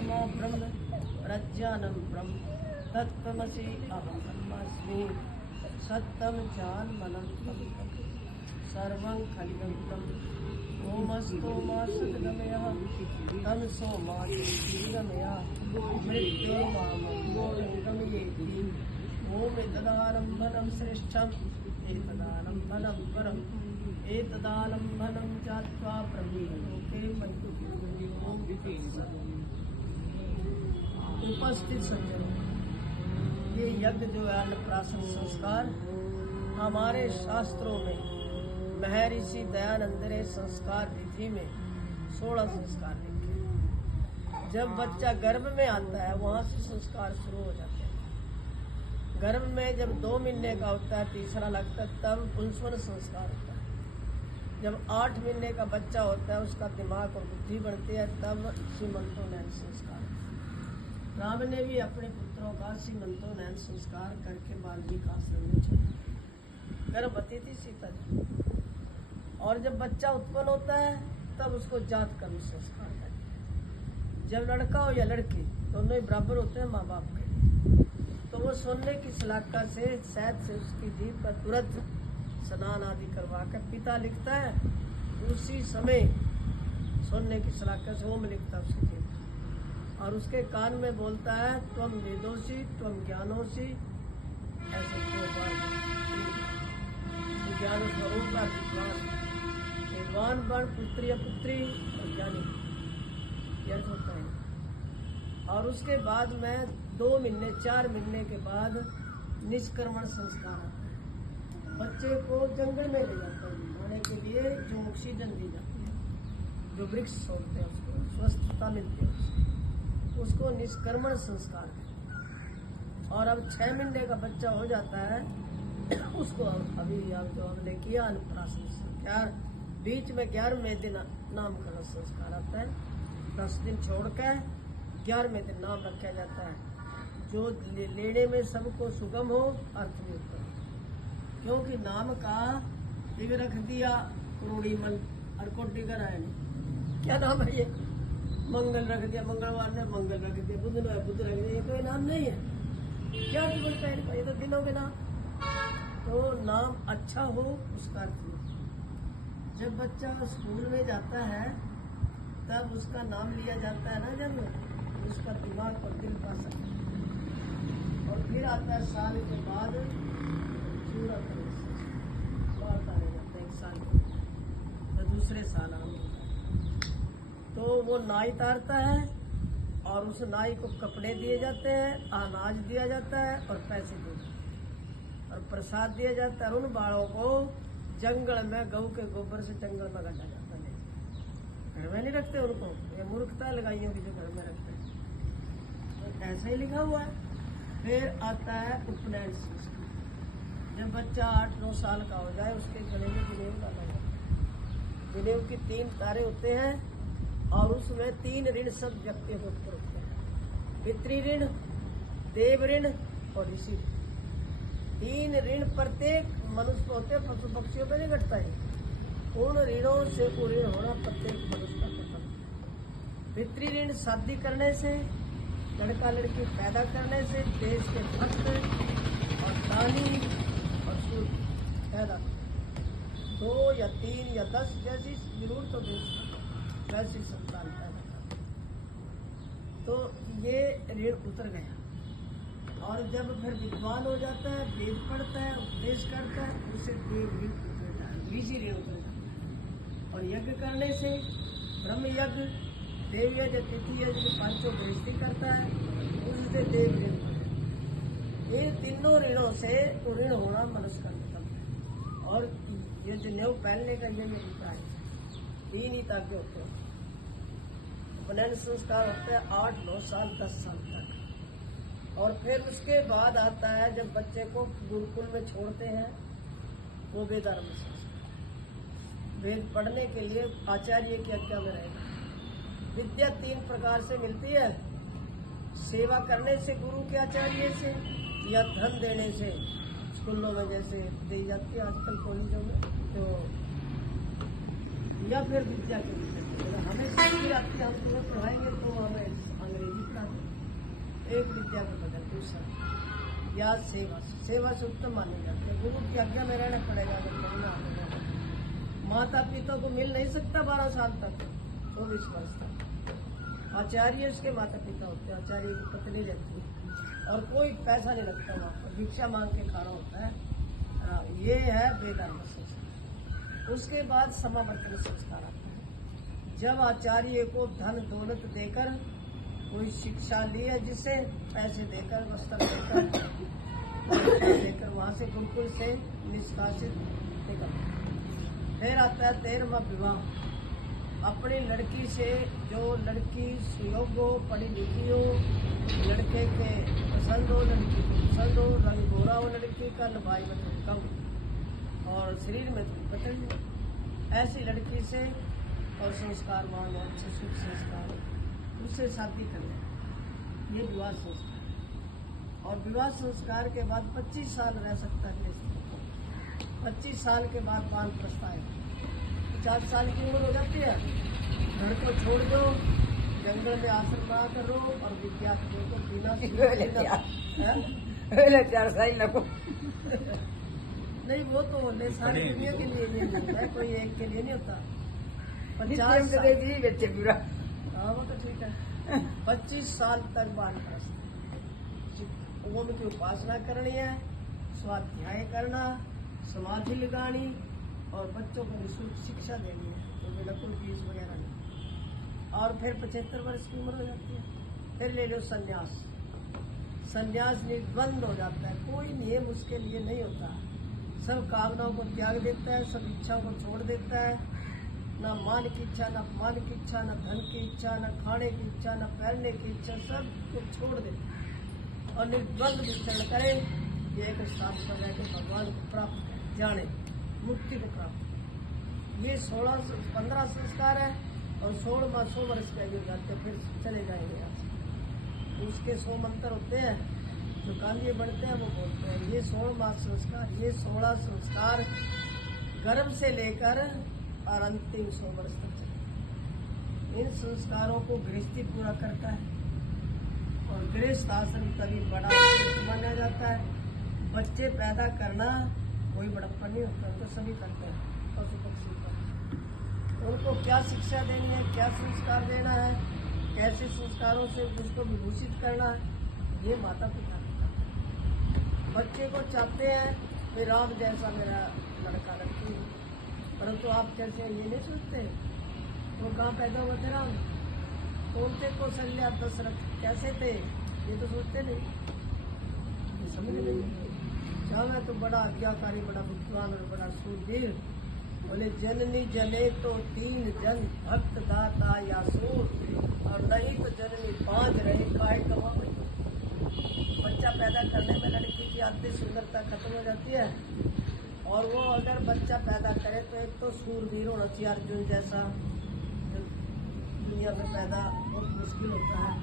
तमो ब्रह्म प्रज्ञानं ब्रह्म तत्त्वमसि अहं ब्रह्मास्मि सत्यं ज्ञानमनं सर्वं खलिदं ओमस्तु मा सद्गमयः तमसो मा ज्योतिर्गमयः मृत्योर्मामृतङ्गमयेति ओम एतदालम्बनं श्रेष्ठम् एतदालम्बनं परम् एतदालम्बनं जात्वा ब्रह्मलोके उपस्थित सज्जनों, ये यज्ञ जो है अन्नप्राशन संस्कार हमारे शास्त्रों में महर्षि दयानंद ने संस्कार विधि में 16 संस्कार लिखे। जब बच्चा गर्भ में आता है वहां से संस्कार शुरू हो जाते हैं। गर्भ में जब 2 महीने का होता है, तीसरा लगता है, तब पुंसवन संस्कार होता है। जब 8 महीने का बच्चा होता है उसका दिमाग और बुद्धि बढ़ती है, तब सीमंतोन्नयन संस्कार। राम ने भी अपने पुत्रों का सीमंतोन्नयन संस्कार करके वाल्मीकि आश्रम में छोड़ा। गर्भवती थी सीता जी। और जब बच्चा उत्पन्न होता है तब उसको जात कर्म संस्कार करते हैं। जब लड़का हो या लड़की दोनों ही बराबर होते हैं माँ बाप के, तो वो सोने की सलाखा से शहद से उसकी जीभ का तुरंत स्नान आदि करवा कर पिता लिखता है, उसी समय सोने की सलाखा से ओम लिखता है उसकी जीभ, और उसके कान में बोलता है त्वम वेदोसी त्वम ज्ञानोसी। ऐसे 2 बार ज्ञान स्वरूप का विद्वान, विद्वान बन पुत्री या पुत्री और ज्ञानी यह होता है। और उसके बाद में 2 महीने 4 महीने के बाद निष्क्रमण संस्कार आता है। बच्चे को जंगल में ले जाते हैं खाने के लिए, जो ऑक्सीजन दी जाती है, जो वृक्ष छोड़ते हैं उसको स्वस्थता मिलती है, उसको निष्क्रमण संस्कार है। और अब 6 महीने का बच्चा हो जाता है उसको अभी आप जो हमने किया अन्नप्राशन संस्कार, बीच में 11वें दिन नामकरण संस्कार आता है। 10 दिन छोड़कर 11वें दिन नाम रखा जाता है, जो लेने में सबको सुगम हो, अर्थ में उत्तम। क्योंकि नाम का एक रख दिया क्रोड़ीमल और कोटि का रायण, क्या नाम है ये? मंगल रख दिया, मंगलवार ने मंगल रख दिया, बुध ने बुध रख दिया, ये कोई नाम नहीं है। क्या बोलता है ये तो दिनों के नाम। तो नाम अच्छा हो उसका अर्थ नहीं। जब बच्चा स्कूल में जाता है तब उसका नाम लिया जाता है ना, जब उसका दिमाग और दिल का सकता। और फिर आता है साल के बाद चूड़ा जाता है 1 साल के, तो दूसरे साल आम होता है। तो वो नाई तारता है और उस नाई को कपड़े दिए जाते हैं, अनाज दिया जाता है और पैसे दिए जाते हैं और प्रसाद दिया जाता है। उन बालों को जंगल में गऊ के गोबर से जंगल में गाड़ा जाता है। घर में नहीं रखते उनको, ये मूर्खता लगाई होगी जो घर में रखते हैं। तो ऐसे ही लिखा हुआ है। फिर आता है उपनयन संस्कार। जब बच्चा 8-9 साल का हो जाए उसके गले में जनेऊ डाला जाता है। जनेऊ की 3 तारे होते हैं और उसमें 3 ऋण सब व्यक्ति के ऊपर होते हैं, पितृ ऋण, देव ऋण और ऋषि ऋण। 3 ऋण प्रत्येक मनुष्य को होते हैं, पशु पक्षियों पर नहीं घटता है। उन ऋणों से ऋण होना प्रत्येक मनुष्य का कर्तव्य है। पितृ ऋण शादी करने से, लड़का लड़की पैदा करने से, देश के भक्त और दानी और सूर्य पैदा 2 या 3 या 10 जैसी जरूरत हो वैसी संतान पैदा करते। तो ये ऋण उतर गया। और जब फिर विद्वान हो जाता है, वेद पढ़ता है, उपदेश करता है, उससे देव ऋण उतरता है, ऋषि ऋण उतर जाता है। और यज्ञ करने से ब्रह्म यज्ञ, देव यज्ञ, तिथि यज्ञ, 5 गृहस्थी करता है, उससे देव ऋण उतरता है। इन तीनों ऋणों से ऋण होना मनुष्य का कर्तव्य है। और ये जो नेव पहनने का यही अभिप्राय है। 3 ही ताकि होते हैं। उपनयन संस्कार होते हैं 8-9 साल 10 साल तक। और फिर उसके बाद आता है जब बच्चे को गुरुकुल में छोड़ते हैं, वो वेदारंभ संस्कार। वेद पढ़ने के लिए आचार्य की आज्ञा में रहेगा। विद्या 3 प्रकार से मिलती है, सेवा करने से गुरु के आचार्य से, या धन देने से स्कूलों में जैसे दी जाती है आजकल कॉलेजों में, तो या फिर विद्या के विषय हमें सीखी आती है, हम तुम्हें पढ़ाएंगे तो हमें अंग्रेजी एक विद्या के बदल दूसरा या सेवा से उत्तम माने जाते हैं। गुरु की आज्ञा में रहना पड़ेगा। अगर नहीं आने माता पिता को मिल नहीं सकता 12 साल तक, 24 वर्ष तक। आचार्य उसके माता पिता होते हैं, आचार्य की पत्नी रहती है और कोई पैसा नहीं लगता वहाँ पर, भिक्षा मांग के खाना होता है। ये है वेदांत संस्कार। उसके बाद समावर्तन संस्कार आता है। जब आचार्य को धन दौलत देकर कोई शिक्षा ली है, जिसे पैसे देकर वस्त्र देकर वहाँ से गुरुकुल से निष्कासित निकल। फिर आता है 13वां विवाह। अपनी लड़की से, जो लड़की सुयोग्य हो, पढ़ी लिखी हो, लड़के के पसंद हो, लड़की को पसंद हो, रंग गोरा हो लड़की का, लंबाई में थोड़ी कम और शरीर में थोड़ी पतली, ऐसी लड़की से और संस्कारवान और अच्छे शुभ संस्कार उससे शादी कर ले। ये विवाह संस्कार। और विवाह संस्कार के बाद 25 साल रह सकता है गृहस्थ। 25 साल के बाद बाल प्रस्ताव। 50 साल की उम्र हो जाती है, घर को छोड़ दो, जंगल में आश्रम बना कर रहो और विद्यार्थियों को बिना नहीं, वो तो सारी दुनिया के लिए नहीं होता है, कोई एक के लिए नहीं होता। 50 साल, हाँ वो तो ठीक है। 25 साल तक बानप्रस्थ, ओम की उपासना करनी है, स्वाध्याय करना, समाधि लगानी और बच्चों को निःशुल्क शिक्षा देनी है, तो बिल्कुल फीस वगैरह नहीं। और फिर 75 वर्ष की उम्र हो जाती है, फिर ले लो संन्यास। संन्यास निर्बंध हो जाता है, कोई नियम उसके लिए नहीं होता। सब कामनाओं को त्याग देता है, सब इच्छाओं को छोड़ देता है। न मान की इच्छा, न अपमान की इच्छा, न धन की इच्छा, न खाने की इच्छा, न पहनने की इच्छा, सब को छोड़ देता है और निर्बंध विचरण करे। ये एक स्थान पर रहकर भगवान को प्राप्त जाने, मुक्ति को प्राप्त। ये 15 संस्कार है और 100 वर्ष के आयु जाते फिर चले जाएंगे यहाँ से। उसके 100 मंत्र होते हैं जो कांजिए बढ़ते हैं, वो बोलते हैं। ये 16 संस्कार, ये 16 संस्कार गर्भ से लेकर और अंतिम 100 वर्ष तक चले। इन संस्कारों को गृहस्थी पूरा करता है और गृहस्थ आश्रम तभी बड़ा माना जाता है। बच्चे पैदा करना कोई बड़प्पन नहीं होता, तो सभी करते हैं, पशु पक्षी का। उनको क्या शिक्षा देनी है, क्या संस्कार देना है, कैसे संस्कारों से उसको विभूषित करना है, ये माता पिता बच्चे को चाहते हैं कि राम जैसा मेरा लड़का लड़की, परंतु आप कैसे ये नहीं सोचते वो कहाँ पैदा हुए थे राम, कौन थे कौशल्या दशरथ कैसे थे, ये तो सोचते नहीं, ये समझ नहीं। मैं तो बड़ा आज्ञाकारी, बड़ा विद्वान और बड़ा सूरवीर। बोले जननी जने तो 3 जन, भक्त दाता या सूर, और नहीं तो जननी 5 रहे काय कमा। बच्चा पैदा करने में लड़की की आधी सुंदरता खत्म हो जाती है और वो अगर बच्चा पैदा करे तो एक तो सूरवीर होना चाहिए, अर्जुन जैसा दुनिया में पैदा बहुत मुश्किल होता है,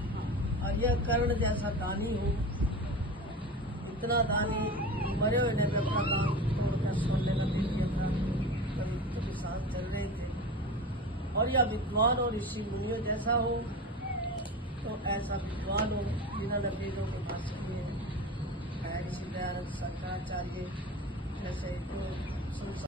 और यह कर्ण जैसा दानी हो। इतना दानी मरे हुए ने भी अपना काम तोड़कर सोने में दे दिया था, कभी साल चल रहे थे। और यह विद्वान और ऋषि मुनियों जैसा हो, तो ऐसा विद्वान हो जिन्होंने वेदों के भाष्य किए हैं, ऋषि दयानंद शंकराचार्य जैसे जो